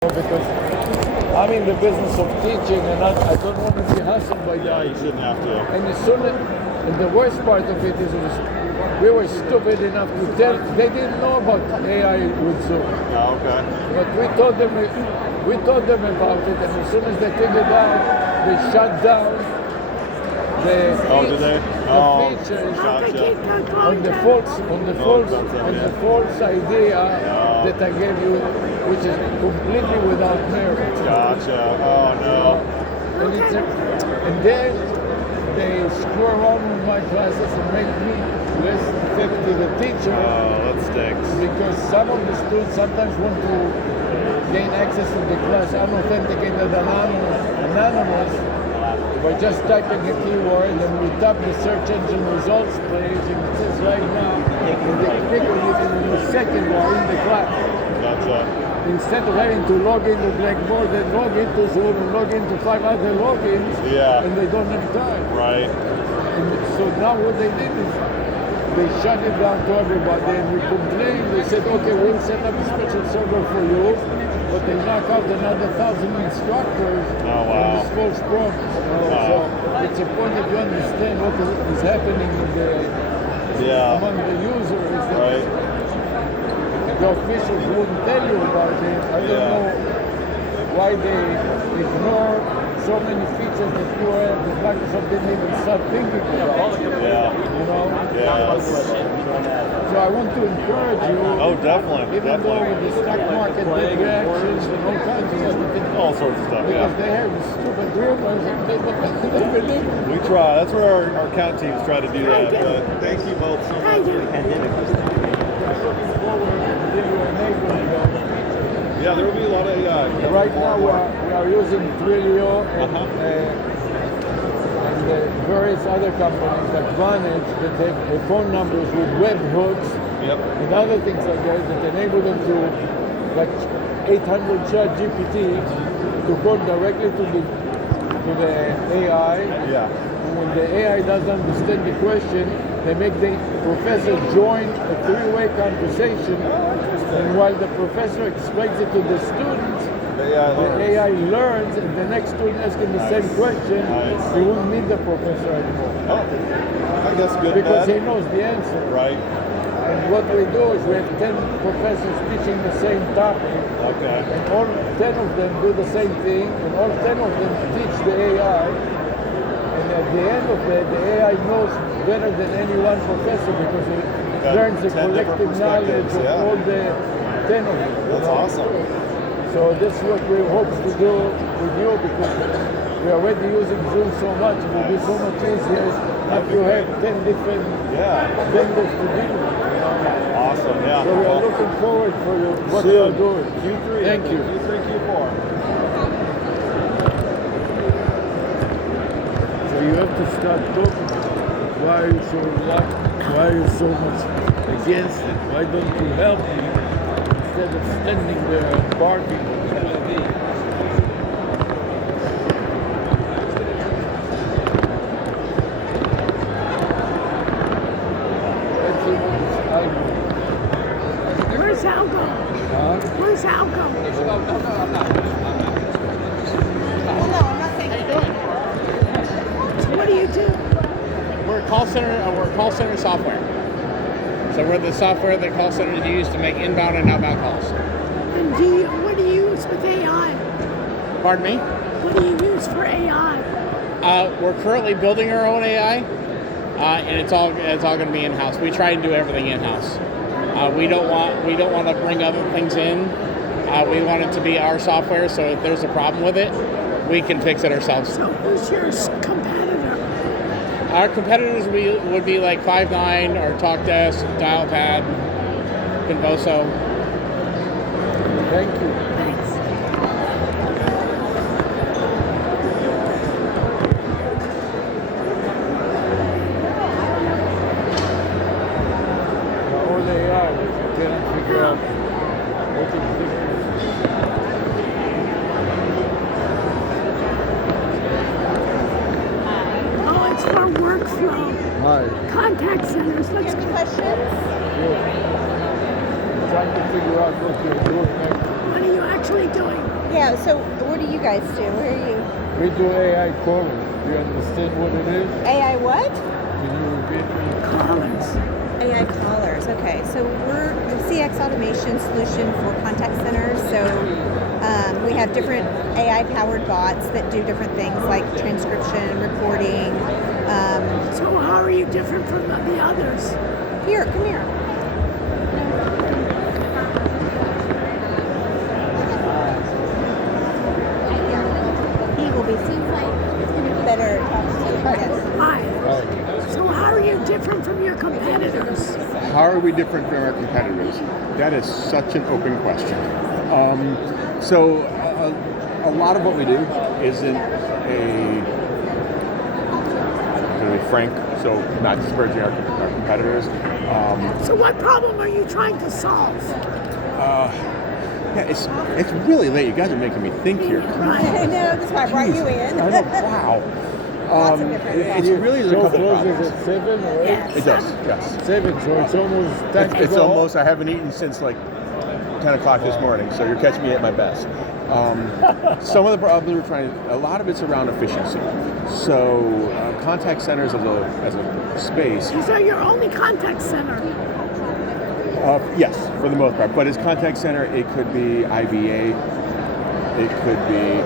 Because I'm in the business of teaching, and I don't want to be hassled by Yeah, that. you shouldn't have to. And the worst part of it is we were stupid enough to tell. They didn't know about AI with Zoom. Oh, okay. But we told them about it, and as soon as they figured out, they shut down the features Gotcha. on the false idea that I gave you, which is completely without merit. Gotcha. Oh no. And then they screw around with my classes and make me less effective a teacher. Oh, that stinks. Because some of the students sometimes want to gain access to the class unauthenticated anonymous by just typing a keyword, and we tap the search engine results page, and it says right now, and they click on it, and in a second we're in the class. Gotcha. Instead of having to log into Blackboard and log into Zoom and log into 5 other logins, and they don't have time. Right. And so now what they did is they shut it down to everybody, and we complained. They said, okay, we'll set up a special server for you, but they knock out another 1,000 instructors on this false promise. So it's important that you understand what is happening among the users. Right. The officials wouldn't tell you about it. I don't know why they ignore so many features that you have that Microsoft didn't even start thinking about. You know? So I want to encourage you. Oh, definitely. Even though with the stock market big reactions and all kinds of stuff. All sorts of stuff, because they have stupid rumors and they believe it. We try. That's where our account teams try to do that. But thank you both so much for the pandemic. Yeah, there will be a lot of AI. Right now we are using Twilio and various other companies like Vantage that have phone numbers with webhooks and other things like that enable them to, like 800 chat GPT, to go directly to the AI. And when the AI doesn't understand the question, they make the professor join a three-way conversation, and while the professor explains it to the students, the AI learns, and the next student asking the same question, he won't need the professor anymore. I think that's good. Because he knows the answer. Right. And what we do is we have 10 professors teaching the same topic, and all 10 of them do the same thing, and all 10 of them teach the AI. And at the end of it, the AI knows better than any one professor because it learns the collective knowledge of all the 10 of them. That's awesome. So this is what we hope to do with you, because we're already using Zoom so much. It will be so much easier not to have 10 different vendors to deal with. Awesome, So we are looking forward for what you are doing. Q3. Thank you. Q3, Q4. So you have to start talking. Why are you so much against it? Why don't you help me instead of standing there and barking? Where's Algo? Where's Algo? What do you do? We're call center software. So we're the software that call centers use to make inbound and outbound calls. And what do you use with AI? Pardon me? What do you use for AI? We're currently building our own AI, and it's all going to be in-house. We try and do everything in-house. We don't want to bring other things in. We want it to be our software, so if there's a problem with it, we can fix it ourselves. So who's your competitor? Our competitors would be like Five9 or TalkDesk, Dialpad, Convoso. Thank you. Thanks. All AI, we cannot figure out what is different. Oh, it's for workflow. Hi. Contact centers. Let's go. Good. I'm trying to figure out what you're doing next. What are you actually doing? Yeah, so what do you guys do? Where are you? We do AI calling. Do you understand what it is? AI what? Can you repeat? Callers. AI callers. Okay, so we're a CX automation solution for contact centers. So we have different AI-powered bots that do different things like transcription, reporting. So how are you different from the others? Here, come here. He will be better. Yes. Hi. So how are you different from your competitors? How are we different from our competitors? That is such an open question. So a lot of what we do isn't going to be frank, so not disparaging our competitors. So what problem are you trying to solve? Yeah, it's really late. You guys are making me think here. I know, that's why I brought you in. I know, wow. Lots of different It's really there's a So couple closes problems. at 7 or 8? Yes. It does, yes. 7, so it's almost time to It's go. almost, I haven't eaten since like 10 o'clock this morning, so you're catching me at my best. Some of the problems we're trying to, a lot of it's around efficiency. So contact centers as a space, These are your only contact center. yes, for the most part. But as contact center, it could be IVA, it could be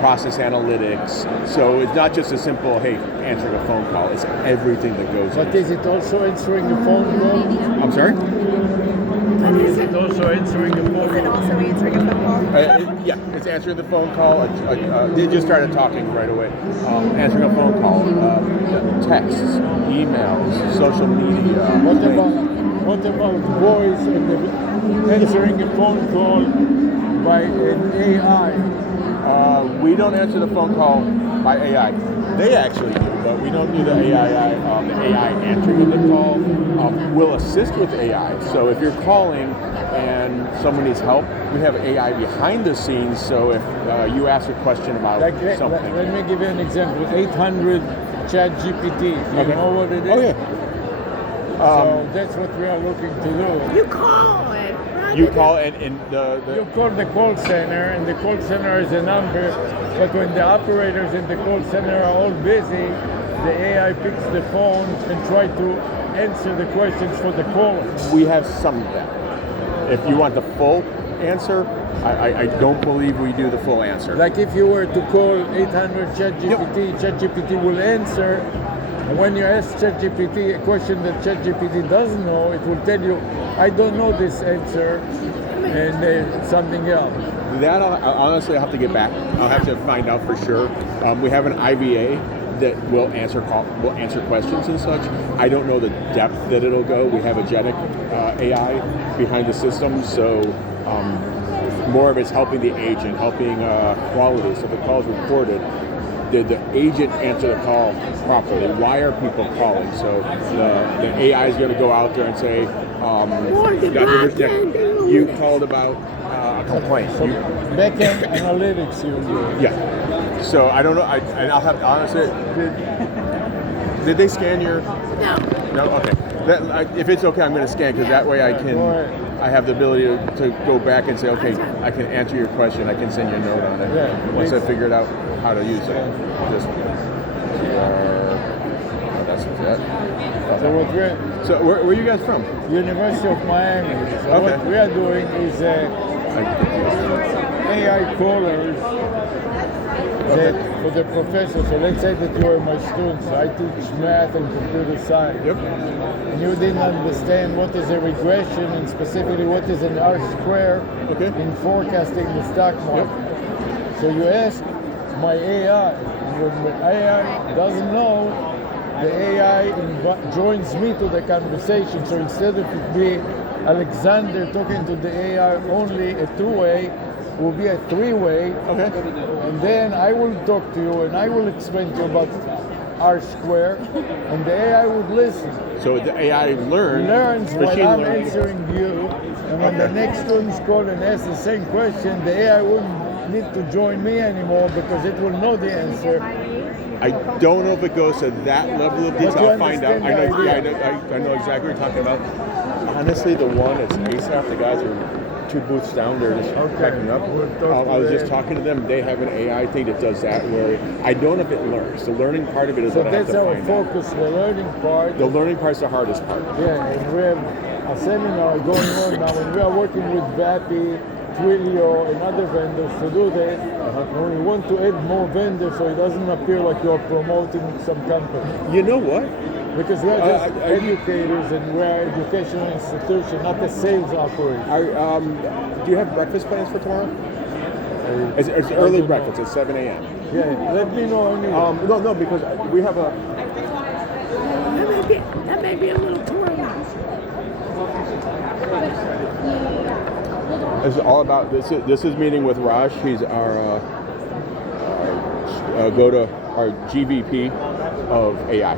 process analytics. So it's not just a simple, hey, answering a phone call. It's everything that goes But into is it also answering the phone call? I'm sorry? Is it also answering the phone Is it call? also answering a phone call? Yeah, it's answering the phone call. They just started talking right away. Answering a phone call, texts, emails, social media. What about voice and answering a phone call by an AI? We don't answer the phone call by AI. They actually do, but we don't do the AI. The AI answering of the call will assist with AI. So if you're calling and someone needs help, we have AI behind the scenes. So if you ask a question about something, Let me give you an example. 800 chat GPT. You Okay. know what it is? Oh yeah. So that's what we are looking to do. You call it. You call and You call the call center, and the call center is a number, but when the operators in the call center are all busy, the AI picks the phone and try to answer the questions for the caller. we have some of that. If you want the full answer, I don't believe we do the full answer. Like if you were to call 800 ChatGPT, ChatGPT will answer. And when you ask ChatGPT a question that ChatGPT doesn't know, it will tell you, I don't know this answer, and something else. That honestly, I'll have to get back. I'll have to find out for sure. We have an IVA that will answer questions and such. I don't know the depth that it'll go. We have a Agentic AI behind the system, so more of it's helping the agent, helping quality. So if the call is reported, did the agent answer the call properly? Why are people calling? So the AI is going to go out there and say, you called about a complaint. So back-end analytics you do. Yeah. So I don't know. And I'll have honestly. Did they scan your? No. No. Okay. If it's okay, I'm going to scan because that way I can. Go ahead. I have the ability to go back and say, okay, I can answer your question. I can send you a note on it Yeah, once I please. figured out how to use it. Just. That's it. So what we're So where are you guys from? University of Miami. So Okay. what we are doing is AI callers that for the professor. So let's say that you are my student. So I teach math and computer science. Yep. And you didn't understand what is a regression and specifically what is an R square Okay. in forecasting the stock market. So you ask my AI, and when AI doesn't know, the AI joins me to the conversation. So instead of it being Alexander talking to the AI only a two-way, it will be a three-way. Okay. And then I will talk to you and I will explain to you about R square, and the AI would listen. So the AI Learns while machine I'm learning. answering you, and when the next students call and ask the same question, the AI wouldn't need to join me anymore because it will know the answer. I don't know if it goes to that level of detail. But you I'll find out. understand I know, the yeah, idea. I know exactly what you're talking about. Honestly, the one, it's ASAP, the guys are 2 booths down. They're just packing up. I was just talking to them. They have an AI thing that does that where I don't know if it learns. The learning part of it is So what I have that's to our find focus, the learning part. The learning part's the hardest part. Yeah, and we have a seminar going on now, and we are working with VAPI, Twilio, and other vendors to do that. And we want to add more vendors so it doesn't appear like you're promoting some company. You know what? Because we are just educators and we are an educational institution, not a sales operation. Do you have breakfast plans for tomorrow? It's early breakfast. It's 7 a.m. Yeah, let me know anyway. No, because we have a... That may be a little too early. It's all about this is meeting with Raj. He's our our GVP of AI.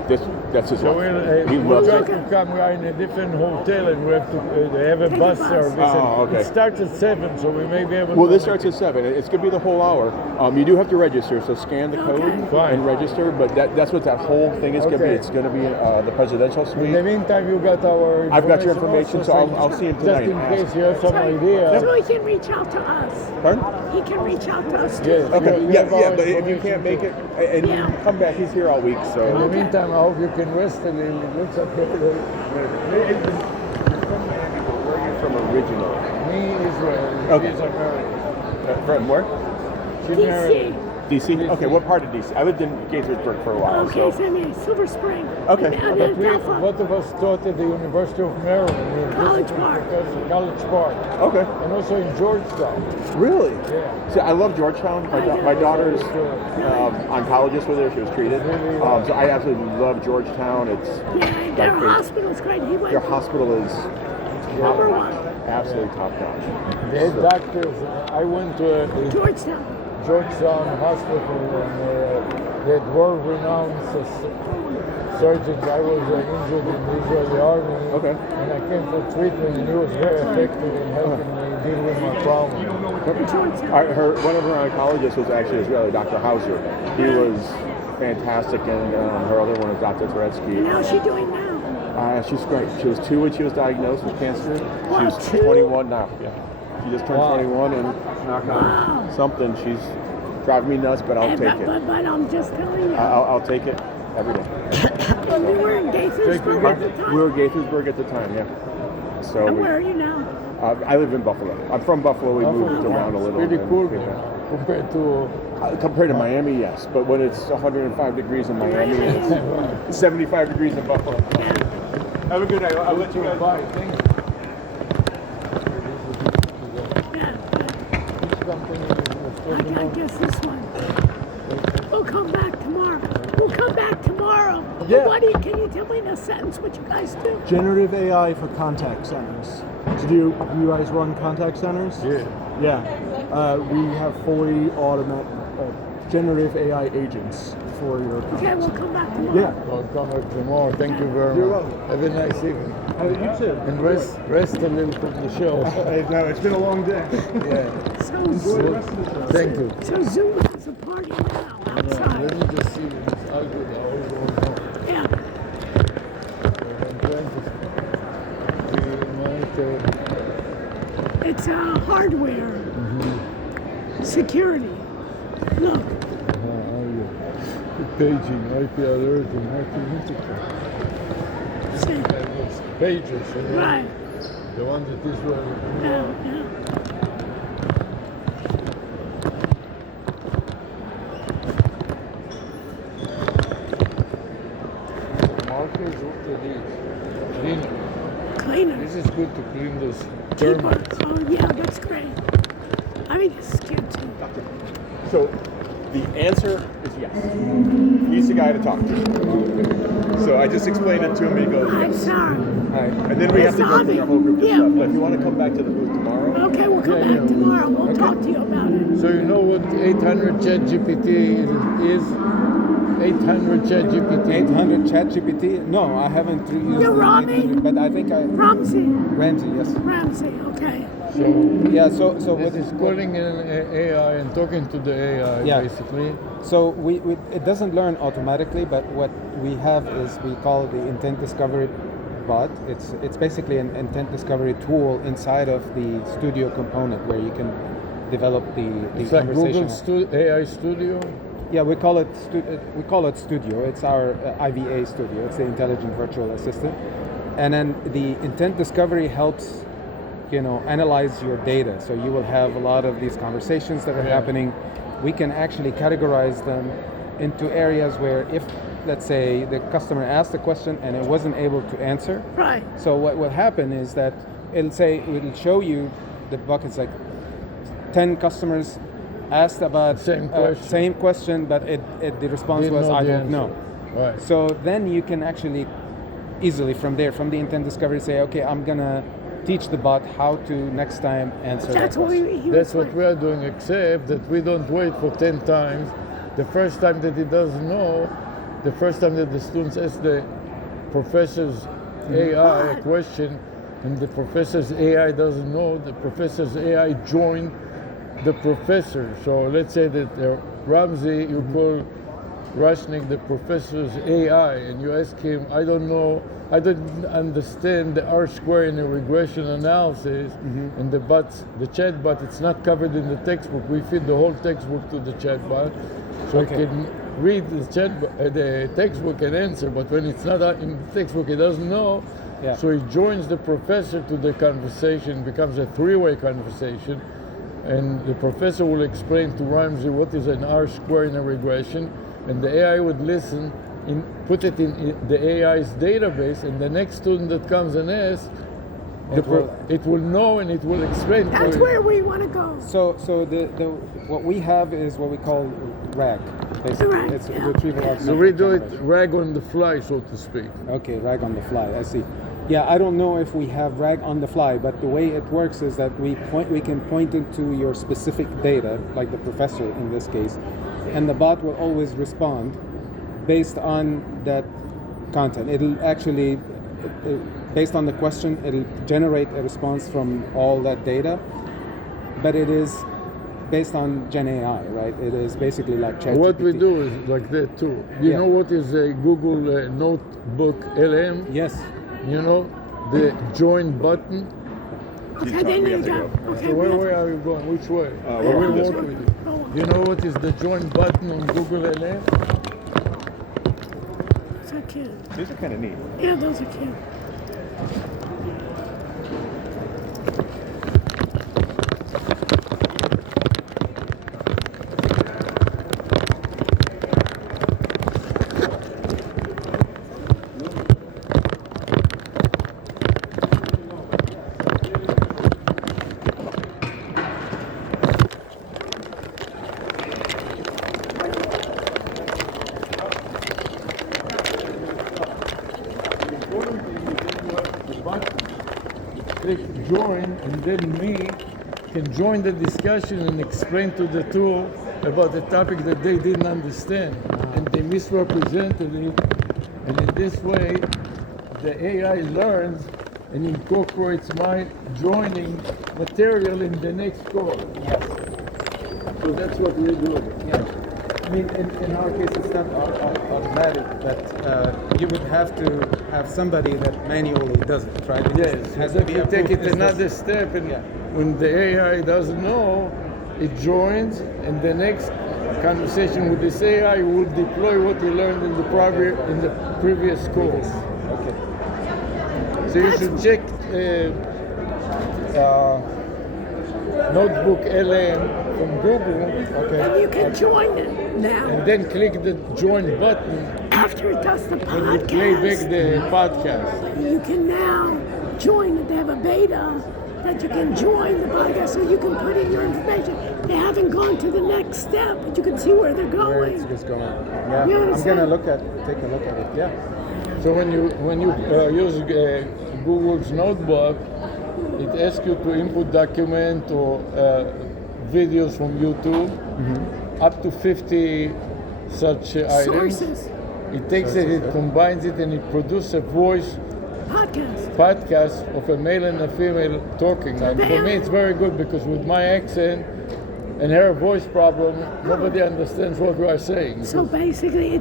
That's his So role. He we'll loves try it. to come. We are in a different hotel and we have to they have a bus service. Oh, and okay. It starts at 7, so we may be able to... Well, this starts at 7. It's going to be the whole hour. You do have to register, so scan the code Fine. and register, but that's what that whole thing is going to be. Okay. It's going to be the presidential In suite. the meantime, you got our I've got your also, information, so I'll see him tonight. Just in case you have some idea. So he can reach out to us. Pardon? He can reach out to us too. Yes. Okay, We yeah, have our but if you information can't make too. it, and you come back, he's here all week, so... In the meantime, I hope you can rest a little. It looks like You're from Miami, but where are you from originally? me, Israel. Okay. He's American. From where? She married. DC. DC? Okay, what part of DC? I lived in Gaithersburg for a while, Okay, so... so I mean, Silver Spring. Okay. And But then Alpha. both of us taught at the University of Maryland. We were College visiting Park. professors, College Park. Okay. And also in Georgetown. Really? Yeah. See, I love Georgetown. My daughter's oncologist with her. She was treated. So I absolutely love Georgetown. It's Yeah, their hospital's great. He went their hospital is number one. absolutely top notch. They had doctors. I went to a Georgetown. Georgetown Hospital and they had world-renowned surgeons. I was injured in the Israeli army. Okay. And I came for treatment and he was very effective in helping me deal with my problem. One of her oncologists was actually Israeli, Dr. Hauser. He was fantastic, and her other one is Dr. Turetsky. And how's she doing now? She's great. She was 2 when she was diagnosed with cancer. Wow, She's 2? 21 now. Yeah. She just turned Wow. 21 and knock on something. She's driving me nuts, but I'll take it. But I'm just telling you. I'll take it every day. And we were in Gaithersburg at the time. We were Gaithersburg at the time, yeah. So And where are you now? I live in Buffalo. I'm from Buffalo. We moved around a little. Pretty and cool came man, back. compared to Compared to Miami, yes. But when it's 105 degrees in Miami, it's 75 degrees in Buffalo. Have a good night. I'll let you guys Bye. Thank you. Yeah. Which company was I guess this one. We'll come back tomorrow. We'll come back tomorrow. Yeah. Can you tell me in a sentence what you guys do? Generative AI for contact centers. So do you guys run contact centers? Yeah. Yeah. We have fully automated generative AI agents for your Okay, contact we'll center. come back tomorrow. Yeah. Well, come back tomorrow. Thank you very You're much. welcome. Have a nice evening. You too. And rest a little from the show. No, it's been a long day. Yeah. So, Enjoy the rest of the show. Thank you. so Zoom has a party now Yeah, outside. let me just see this ugly going on. Yeah. I'm trying to It's hardware. Security. Look. paging, IP alert, and IP See. pages. You know? Right. The one that is well. Yeah. Markers, what it is. Cleaner. Cleaner. This is good to clean those Cheaper. termites. Oh, yeah, that's great. I mean, this is cute too. So the answer is yes. He's the guy to talk to. So I just explained it to him. He goes, I'm yes. sorry. And then we have to go through our whole group of Yeah. stuff. But if you want to come back to the booth tomorrow, Okay, we'll come back tomorrow. We'll talk to you about it. So you know what 800 ChatGPT is? 800 ChatGPT. 800 ChatGPT? No, I haven't used You're the Rami? 800, but I think Ramsey. Ramsey, yes. Ramsey, okay. So Yeah, so this what is calling an AI and talking to the AI Yeah. basically. So we it doesn't learn automatically, but what we have is we call the intent discovery bot. It's basically an intent discovery tool inside of the studio component where you can develop the It's like conversational. Google AI Studio. Yeah, we call it Studio. It's our IVA Studio. It's the Intelligent Virtual Assistant, and then the intent discovery helps, analyze your data. So you will have a lot of these conversations that are happening. We can actually categorize them into areas where, if, let's say, the customer asked a question and it wasn't able to answer. Right. So what will happen is that it'll show you the buckets, like 10 customers asked about same question, but the response was, I don't know. Right. So then you can actually easily from the intent discovery say, okay, I'm gonna teach the bot how to next time answer That's that what question. That's what we are doing, except that we don't wait for 10 times. The first time that he doesn't know, the first time that the students ask the professor's AI a question, and the professor's AI doesn't know, the professor's AI joined the professor. So let's say that Ramsey, you call Rushnik the professor's AI, and you ask him, I don't know, I don't understand the R square in a regression analysis, and the chatbot, it's not covered in the textbook. We feed the whole textbook to the chatbot, so it can read the textbook and answer, but when it's not in the textbook, it doesn't know. Yeah. So he joins the professor to the conversation, becomes a three-way conversation, and the professor will explain to Ramsey what is an R square in a regression, and the AI would listen, put it in the AI's database, and the next student that comes and asks, it will know and it will explain. That's where we want to go. So what we have is what we call RAG. Basically, RAG, it's yeah. retrieval So we do it rag on the fly, so to speak. Okay, RAG on the fly. I see. Yeah, I don't know if we have RAG on the fly, but the way it works is that we can point it to your specific data, like the professor in this case, and the bot will always respond based on that content. It'll actually, based on the question, it'll generate a response from all that data, but it is based on Gen AI, right? It is basically like ChatGPT. What we do is like that too. You know what is a Google Notebook LM? Yes. You know, the join button. Okay, then you go. Okay, So where are you going? Which way? We walk with you. You know what is the join button on Google LM? Those are cute. These are kind of neat. Yeah, those are cute. Click join, and then me can join the discussion and explain to the tool about the topic that they didn't understand, and they misrepresented it. And in this way, the AI learns and incorporates my joining material in the next call. So that's what we do. Yeah. I mean, in our case, it's not automatic, but you would have to have somebody that manually does it, right? Yes, It has you to be take it approved. another step, and when the AI doesn't know, it joins, and the next conversation with this AI will deploy what you learned in the previous course. Okay. So you should check Notebook LM from Google, And you can join it now. and then click the join button After it does the when you play back podcast, the podcast. you can now join it. They have a beta that you can join the podcast, so you can put in your information. They haven't gone to the next step, but you can see where they're Where it's going. just going. Yeah. You I'm understand? gonna take a look at it. Yeah. So when you use Google's Notebook, it asks you to input document or videos from YouTube, up to 50 such items. Sources, It takes it, it combines it, and it produces a voice podcast of a male and a female talking. And for me, it's very good because with my accent, and her voice problem, nobody understands what we are saying. So basically,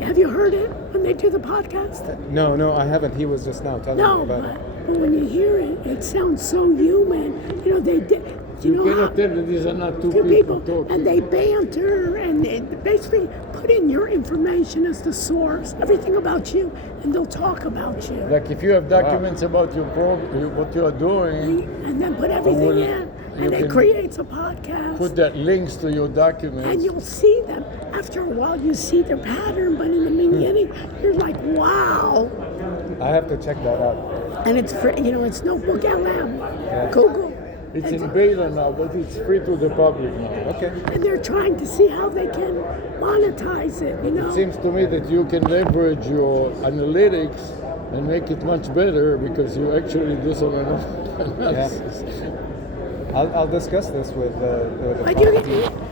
have you heard it when they do the podcast? No, I haven't. He was just now telling me No, about it. but when you hear it, it sounds so human. You know, they did. You know how cannot tell that these are not two two people people, talking. and they banter, and they basically put in your information as the source, everything about you, and they'll talk about you. Like if you have documents about your what you are doing, And then put everything will- in, you and it can creates a podcast. put that links to your And documents. you'll see them. After a while, you see their pattern, but in the beginning, you're like, wow. I have to check that out. And it's free, you know, it's Notebook LM. Google. It's in beta now, but it's free to the public now. Okay. And they're trying to see how they can monetize it, you know. It seems to me that you can leverage your analytics and make it much better because you actually do some analysis. I'll discuss this with the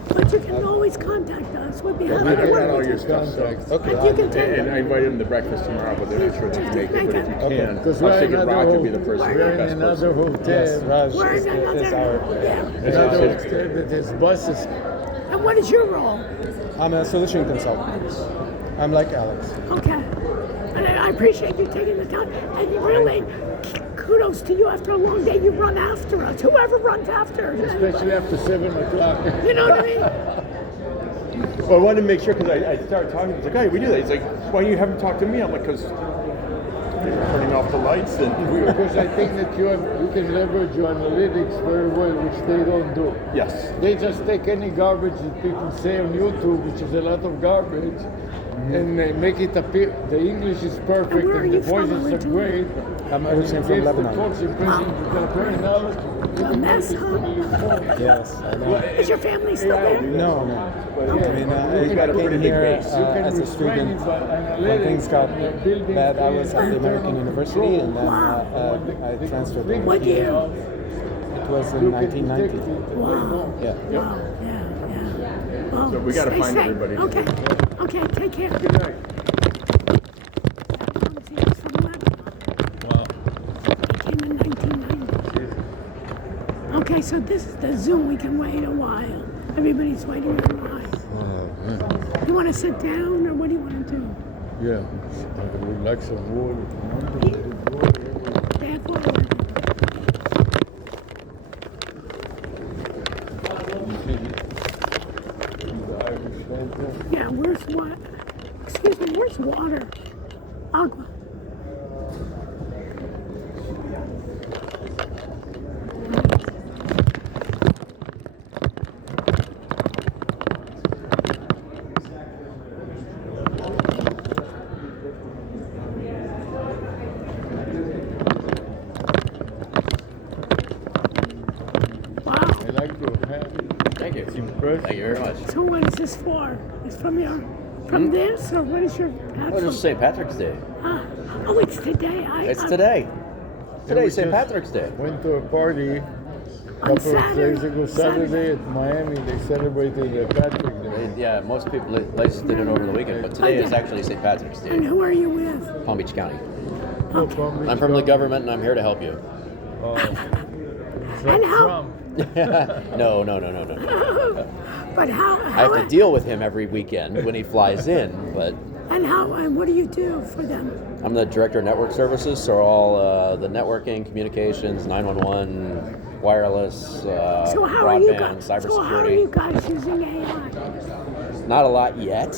But you can always contact us. We'd be happy I to got work all with your you. stuff. So. Okay. But you can take And I invited him to breakfast tomorrow, but they're not sure they can make it. But if you can, Because I was we're thinking another Raj would be ho- the person, we're the in best another person. hotel. Yes, Raj We're is, in another, is our. yeah. Another hotel that has buses. And what is your role? I'm a solution consultant. I'm like Alex. Okay. And I appreciate you taking the time. And really, kudos to you. After a long day, you run after us. Whoever runs after us. Especially after 7 o'clock. You know what I mean? Well, I wanted to make sure because I started talking. He's like, "Hey, we do that." He's like, "Why you haven't talked to me?" I'm like, "Because they were turning off the lights and we were." Because I think that you can leverage your analytics very well, which they don't do. Yes. They just take any garbage that people say on YouTube, which is a lot of garbage, and they make it appear the English is perfect And where are and the you from voices are originally? great. I'm And originally it from gives the Lebanon. false impression that they're very knowledgeable. A mess, huh? Yes, I know. Is your family still there? No. I mean, We've got a I came pretty big here base. You can as a restrain student it by when analytics things got and the building bad. I was at the internal American University, and then I transferred over. What year? It was in 1990. Wow. Yeah. Wow. Yeah. Well, So we gotta stay find safe. everybody. Okay. Okay. Take care. Good night. From Lebanon. Wow. Came in 1990. Okay, so this is the Zoom. We can wait a while. Everybody's waiting online. You want to sit down, or what do you want to do? Yeah. I would like some water. They have water. Yeah, where's what? Excuse me, where's water? Agua. Wow. I like your hat. Thank you. It's impressive. Thank you very much. So what is this for? It's from your, from this, or what is your hat Oh, from? just St. Patrick's Day. Ah, oh, it's today. It's today. we Today's St. just Patrick's Day. Went to a party a On couple of days ago. Saturday. Saturday at Miami, they celebrated the Patrick Day. Yeah, most people places did it over the weekend, but today is actually St. Patrick's And Day. who are you with? Palm Beach County. Okay. Palm Beach I'm from the County. government and I'm here to help you. It's like And how- Trump. No. But how? I have to deal with him every weekend when he flies in, but And what do you do for them? I'm the director of network services, so all the networking, communications, 911, wireless, So how are you broadband, guys? So how are you cybersecurity. guys using AI? Not a lot yet,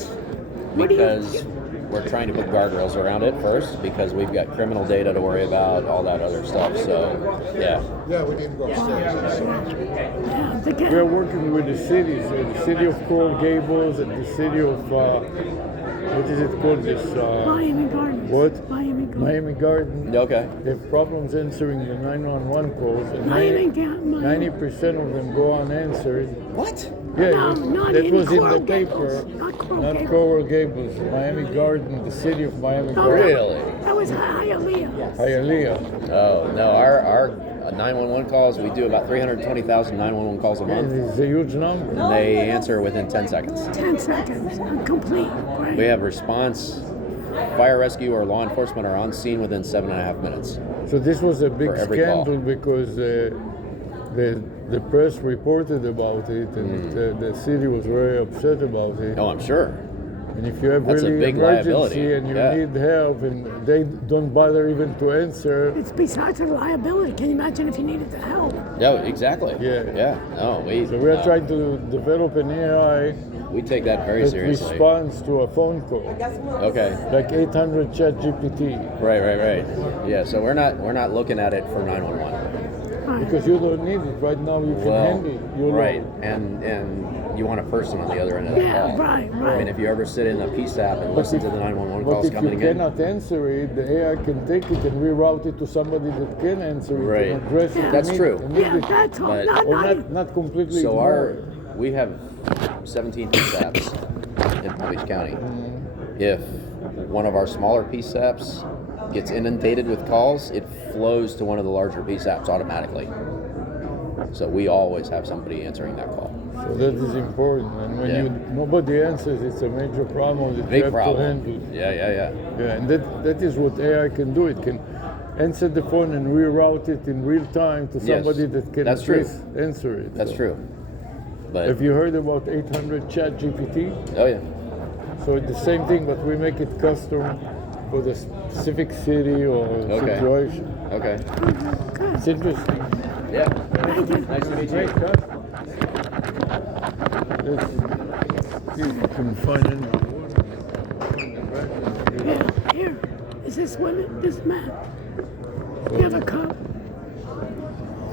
What do you because we're trying to put guardrails around it first, because we've got criminal data to worry about, all that other stuff. So, yeah. Yeah, we didn't go upstairs. Yeah, the We are working with the cities, the city of Coral Gables and the city of, what is it called? This, Miami Gardens. what? Miami Gardens. Miami Garden. Okay. They have problems answering the 911 calls. And Miami Gardens. 90% of them go unanswered. What? Yeah, No, not that in was in the Coral paper. Gables. Not Coral Not Gables. Coral Gables, Miami Garden, the city of Miami Oh, Garden. Really? That was Hialeah. Hialeah. Oh, no, our 911 calls, we do about 320,000 911 calls a month, And it's a huge number. and they answer within 10 seconds. 10 seconds. Complete. Great. We have response, fire rescue or law enforcement are on scene within 7.5 minutes. So this was a big For every call. scandal because the press reported about it, and the city was very upset about it. Oh, I'm sure. And if you have That's a really big emergency liability. and you Yeah. need help, and they don't bother even to answer, It's besides the liability. Can you imagine if you needed the help? Yeah, exactly. Yeah. Yeah. No, so we are trying to develop an AI we take that very that seriously. responds to a phone call, Okay. like 800 chat GPT, Right. Yeah. So we're not looking at it for 911. because you don't need it right now. You can Well, handle it. You right, and you want a person on the other end of that Yeah, call. right. I mean, if you ever sit in a PSAP and But listen if- to the 911 But calls if you coming in, cannot answer it, the AI can take it and reroute it to somebody that can answer it Right. and address it. That's true. Yeah, immediately. that's all. But- Or not completely. so ignored. we have 17 PSAPs in Palm Beach County. If one of our smaller PSAPs gets inundated with calls, it flows to one of the larger PSAPs automatically. So we always have somebody answering that call. So that is important. And when nobody answers, it's a major problem that you Big have problem. to handle. Yeah. Yeah, and that is what AI can do. It can answer the phone and reroute it in real time to Yes, somebody that can that's at true. least answer it. That's So, true. But Have you heard about 800 chat GPT? oh yeah, So it's the same thing, but we make it custom for the specific city or Okay. situation. okay, It's interesting. yeah. Nice to meet you. Let's see if we can find any Yeah, here. Is this what this map? You have a cup?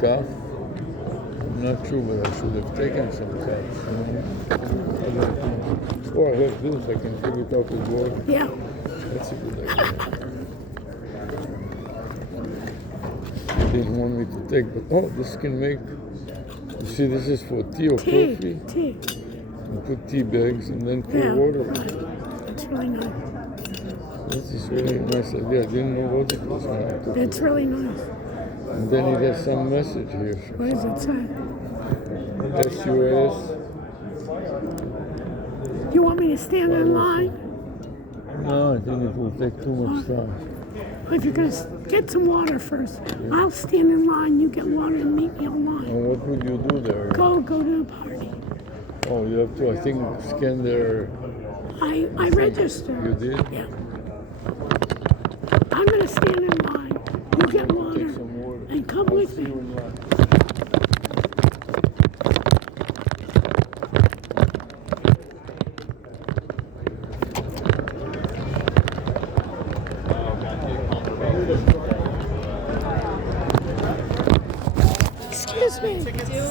cup. I'm not sure, but I should have taken some cups. Or I have this, I can fill it up with water. Yeah. That's a good idea. You didn't want me to take, but this can make. You see, this is for tea or coffee. Tea. You put tea bags and then pour Yeah. water. Right. It's really nice. This is really nice idea. I didn't know what it was when I took it. It's really nice. And then it has some message here. What does it say? SUS. You want me to stand in line? No, I think it will take too much time. If you're going to get some water first, I'll stand in line, you get water and meet me online. And what would you do there? Go to the party. Oh, you have to, I think, scan their. I registered. You did? Yeah. I'm going to stand in line.